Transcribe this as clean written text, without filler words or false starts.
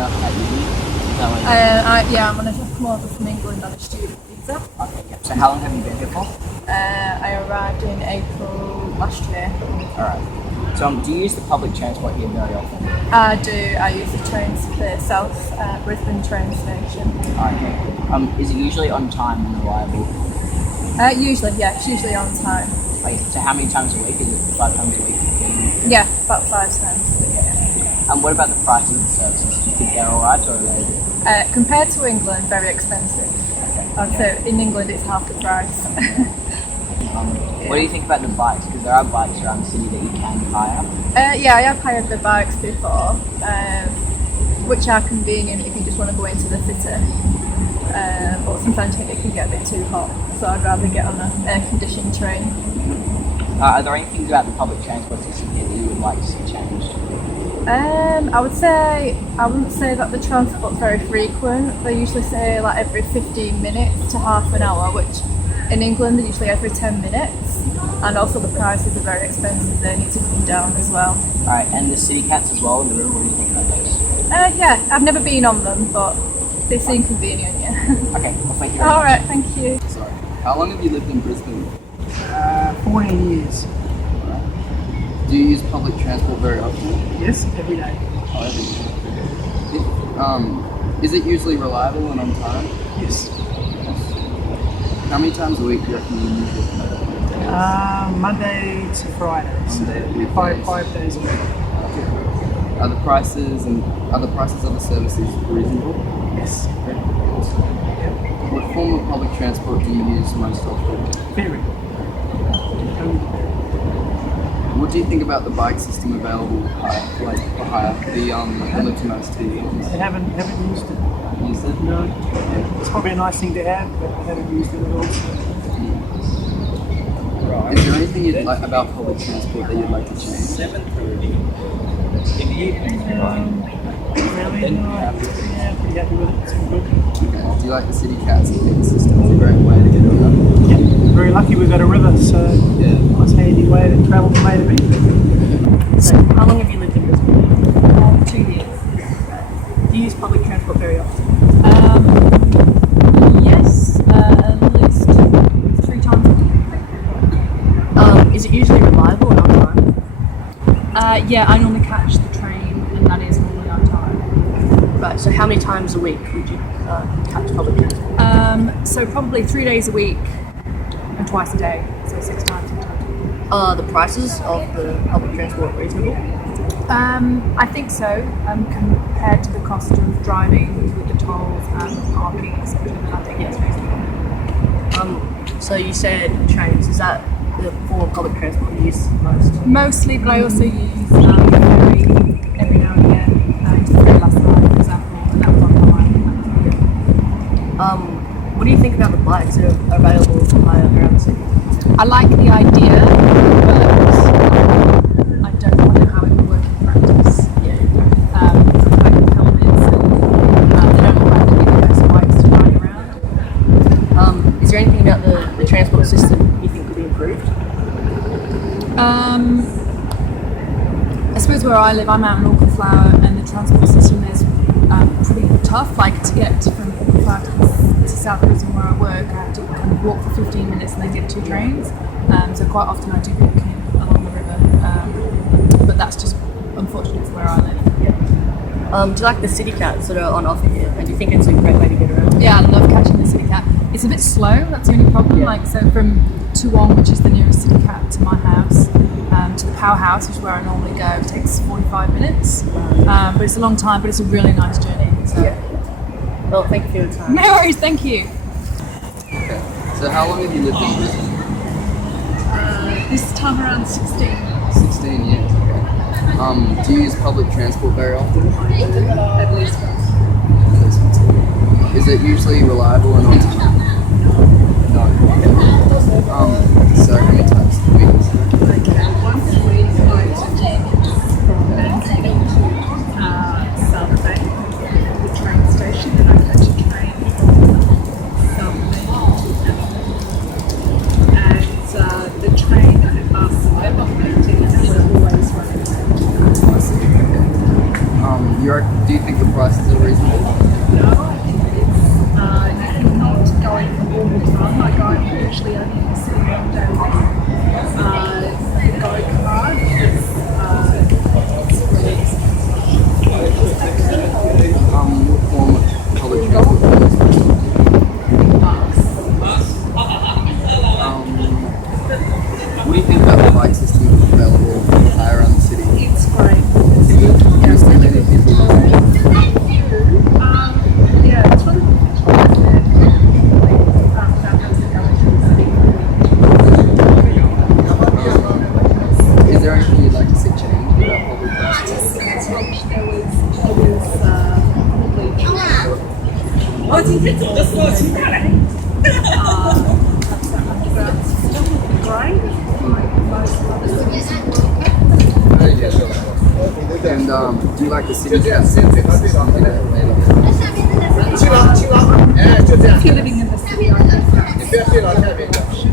at uni? Is that I'm on a come over from England on a student visa. Okay, yeah. So how long have you been here for? I arrived in April last year. Alright. So do you use the public transport here very often? I do. I use the trains to the South Brisbane train station. Okay. Is it usually on time and reliable? Usually, yeah, it's usually on time. Like, so how many times a week? Is it 5 times a week? Yeah, about 5 times. And what about the prices of the services? Do you think they're alright or are they? Compared to England, very expensive. I'd say in England it's half the price. What do you think about the bikes? Because there are bikes around the city that you can hire. Yeah, I have hired the bikes before, which are convenient if you just want to go into the city. But sometimes I think it can get a bit too hot, so I'd rather get on an air-conditioned train. Are there any things about the public transport system here that you would like to see changed? I wouldn't say that the transport's very frequent. They usually say like every 15 minutes to half an hour, which in England they're usually every 10 minutes. And also the prices are very expensive. They need to come down as well. Alright, and the city cats as well in the river, what do you think about those? Yeah, I've never been on them, but they seem convenient, yeah. Okay, well thank you very much. Alright, thank you. Sorry. How long have you lived in Brisbane? 14 years. Do you use public transport very often? Yes, every day. Oh, every day. Is it usually reliable and on time? Yes. How many times a week do you reckon you use it? Monday to Friday. So five days a week. Are the prices of the services reasonable? Yes. What form of public transport do you use most often? Ferry. What do you think about the bike system available for hire, the Litmus T? I haven't used it. Used it? No. It's probably a nice thing to have, but I haven't used it at all. Is there anything you'd like about public transport that you'd like to change? Really? No. Yeah, pretty happy with it. It's been good. Okay. Do you like the city cats and the system? It's a great way to get around. Yeah, very lucky we've got a river, so Yeah. nice handy way to travel from A to B. So, how long have you lived in Brisbane? 2 years. Do you use public transport very often? Yes, at least 3 times a week. Is it usually reliable and on time? Yeah, I normally catch the train, and that is normally on time. Right, so how many times a week would you catch public transport? So probably 3 days a week and twice a day, so 6 times in total. Are the prices of the public transport reasonable? I think so, compared to the cost of driving with the tolls and parking, etc. Then I think it's reasonable. So you said trains, is that the form of public transport you use most? Mostly, but I also use ferry every now and again. I used the ferry last night, for example, and that was on time. What do you think about the bikes that are available to hire around the city? I like the idea, but I don't know how it will work in practice. Yeah. Things like helmets and they don't look like they'll be the best bikes to ride around. Is there anything about the transport system you think could be improved? I suppose where I live, I'm out in Auckland, and the transport system is pretty tough. Like to get from Auckland to South Brisbane where I work, I have to kind of walk for 15 minutes and then get 2 trains. So quite often I do walk in along the river, but that's just unfortunate for where I live. Do you like the city cats that are on offer here? And do you think it's a great way to get around? Yeah, I love catching the city cat. It's a bit slow, that's the only problem. Yeah. Like so from Toowong, which is the nearest city cat to my house, to the powerhouse, which is where I normally go, it takes 45 minutes. But it's a long time, but it's a really nice journey. So. Yeah. Well, thank you for your time. No worries, thank you. Okay. So how long have you lived in Brisbane? This time around 16. 16 years. Okay. Do you use public transport very often? At least once. Is it usually reliable and on time? No. So how many times a week? Once a week I take from Mansfield to South Bay, the train station, and I catch a train from South Bay to Adelaide. And the train and the bus never connecting, and we're always running late. Do you think the prices are reasonable? No, I think it's if you're not going all the time, like I'm usually only in the city one day a week. The go card is it's really expensive. What form of public transport? What do you think about the bike system available for hire around the city? It's great. It's good. Do you see many people using it? Yeah, it's one of the things that has to go into the city. Is there anything you'd like to see changed about public transport? There was probably perhaps the underground system would be great, like most other cities. And do you like the city system? If you're living in the city, I think that's an option.